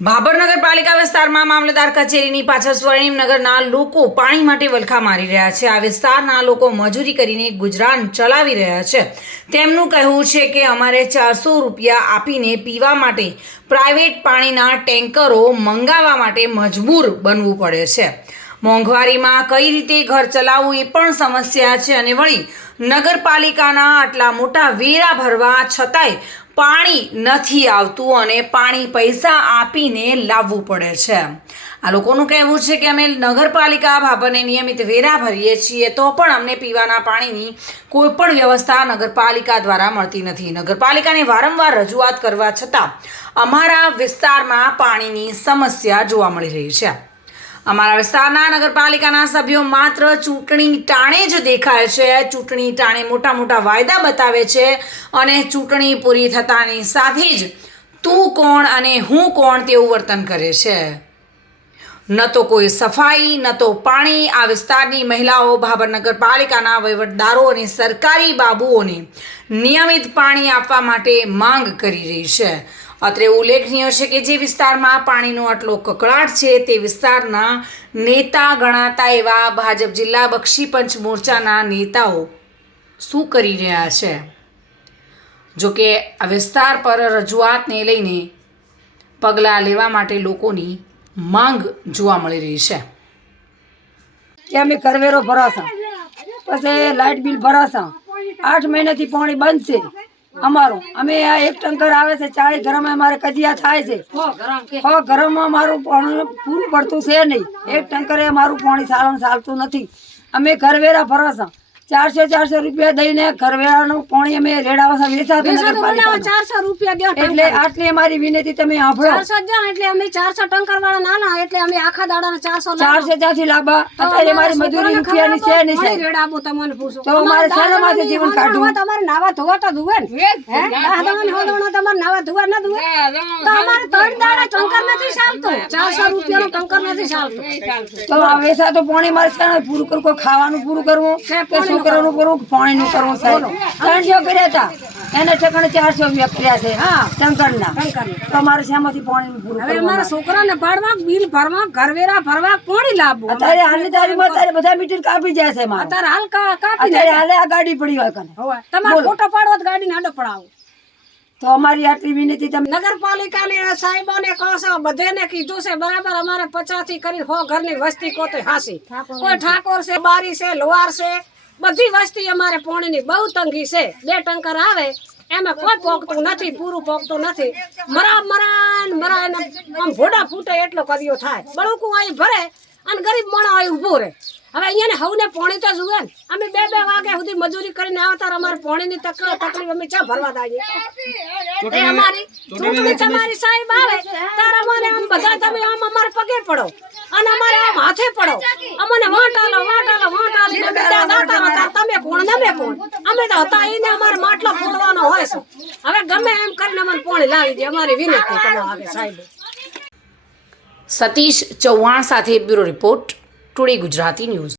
ભાભર નગરપાલિકા વિસ્તારમાં મામલતદાર કચેરીની પાછળ સ્વર્ણિમનગરના લોકો પાણી માટે વલખા મારી રહ્યા છે। આ વિસ્તારના લોકો મજૂરી કરીને ગુજરાન ચલાવી રહ્યા છે। તેમનું કહેવું છે કે અમારે 400 રૂપિયા આપીને પીવા માટે પ્રાઇવેટ પાણીના ટેન્કરો મંગાવવા માટે મજબૂર બનવું પડે છે। મોંઘવારીમાં કઈ રીતે ઘર ચલાવવું એ પણ સમસ્યા છે અને વળી નગરપાલિકાના આટલા મોટા વેરા ભરવા છતાંય પાણી નથી આવતું અને પાણી પૈસા આપીને લાવવું પડે છે। આ લોકોનું કહેવું છે કે અમે નગરપાલિકા ભાભરને નિયમિત વેરા ભરીએ છીએ તો પણ અમને પીવાના પાણીની કોઈ પણ વ્યવસ્થા નગરપાલિકા દ્વારા મળતી નથી। નગરપાલિકાને વારંવાર રજૂઆત કરવા છતાં અમારા વિસ્તારમાં પાણીની સમસ્યા જોવા મળી રહી છે। અમારા વિસ્તારના નગરપાલિકાના સભ્યો માત્ર ચૂંટણી ટાણે જ દેખાય છે। ચૂંટણી ટાણે મોટા મોટા વાયદા બતાવે છે અને ચૂંટણી પૂરી થતાની સાથે જ તું કોણ અને હું કોણ તેવું વર્તન કરે છે। ન તો કોઈ સફાઈ ન તો પાણી। આ વિસ્તારની મહિલાઓ ભાભર નગરપાલિકાના વહીવટદારો અને સરકારી બાબુઓને નિયમિત પાણી આપવા માટે માંગ કરી રહી છે। અત્રે ઉલ્લેખનીય છે કે જે વિસ્તારમાં પાણીનો આટલો કકળાટ છે તે વિસ્તારના નેતા ગણાતા એવા ભાજપ જિલ્લા બક્ષી પંચ મોરચાના નેતાઓ શું કરી રહ્યા છે? જોકે આ વિસ્તાર પર રજૂઆતને લઈને પગલાં લેવા માટે લોકોની માંગ જોવા મળી રહી છે। કે અમે કરવેરો ભરાશા, પછી લાઇટ બિલ ભરાશા, 8 મહિનાથી પાણી બંધ છે અમારું। અમે આ એક ટંકર આવે છે 40 ઘરમાં અમારે કજિયા થાય છે। 100 ઘરમાં અમારું પાણી પૂરું પડતું છે નહીં। એક ટંકરે અમારું પાણી ચાલતું નથી। અમે કરવેરા ભરાશા 400 રૂપિયા દઈને કરવેરાનું પાણી અમે રેડાવાસા વેચાતું નગરપાલિકામાં 400 રૂપિયા દે એટલે આટલી અમારી વિનંતી તમે સાંભળો। 400 દે એટલે અમે 400 ટંકર વાળા નાના એટલે અમે આખા દાડાના 400 જ્યાંથી લાવવા અત્યારે મારી મજૂરી રૂપિયાની છે નહીં સાહેબ। રેડાબો તમને પૂછો તો અમારે શેનામાંથી જીવન કાઢવું? તમારે નાવા ધોવા તો ધુવે ને હે તમને હોદોણો તમારે નાવા ધોવા ન ધુવે તો અમારે 3 દાડા ટંકર નથી ચાલતું। 400 રૂપિયાનો ટંકર નથી ચાલતું। તો આ વેસા તો પાણી મારે શેના પૂરું કરવું? કોઈ ખાવાનું પૂરું કરવું કે શું કરવાનું કરવું? પાણીનું કરવું સાહેબ। 300 કર્યા હતા એને ઠેકાણે 400 રૂપિયા કર્યા છે હા ટંકરના। તો અમારે શેમાંથી પાણીનું પૂરું હવે કરવું? અમારા છોકરાને પાડવા બિલ ભરવા ઘરવેરા ભરવા પાણી લાવવું। અત્યારે હાલની તારીખમાં અત્યારે બધા મીટર કાપી જાય છે મારે। અત્યારે હાલ કાપી અત્યારે હાલે આ ગાડી પડી હોય કને હવે તમારે ફોટો પાડવો તો ગાડીને આડો પડાવો। તો અમારી આટલી વિનંતી તમે નગરપાલિકાને સાહેબોને કહો છો, બધેને કીધું છે બરાબર। અમારે 50 થી કરી 100 ઘરની વસ્તી કોતે હાસી, કોઈ ઠાકોર છે, બારી છે, લોહાર છે, બધી વસ્તી અમારે પાણીની બહુ તંગી છે। 2 ટંકર આવે એમાં કોઈ પોકતું નથી, પૂરું પોકતું નથી। મરા આમ ભોડા ફૂટે એટલો કર્યો થાય। બળુકું અહીં ભરે અને ગરીબ માણસ અહીં ઊભું રહે। હવે અહીંયા હવને પાણી તો જુએ ને। અમે 2 વાગ્યા સુધી મજૂરી કરીને આવતા અમારે પાણીની તકલીફ અમે ચા ભરવા દાઈએ। અમારી ચૂંટણી તમારી સાહેબ આવે ત્યારે અમારે આમ બધા તમે આમ અમારે પગે પડો અને અમારે આમ હાથે પડો। અમને વાંટ આલો તમે કોણ નમે કોણ? અમે તો હતા એને અમારે માટલો ફોડવાનો હોય છે। હવે ગમે એમ કરીને અમને પાણી લાવી દે, અમારી વિનંતી તમે આવે સાહેબ। સતીશ ચૌહાણ સાથે bureau report, today Gujarati news.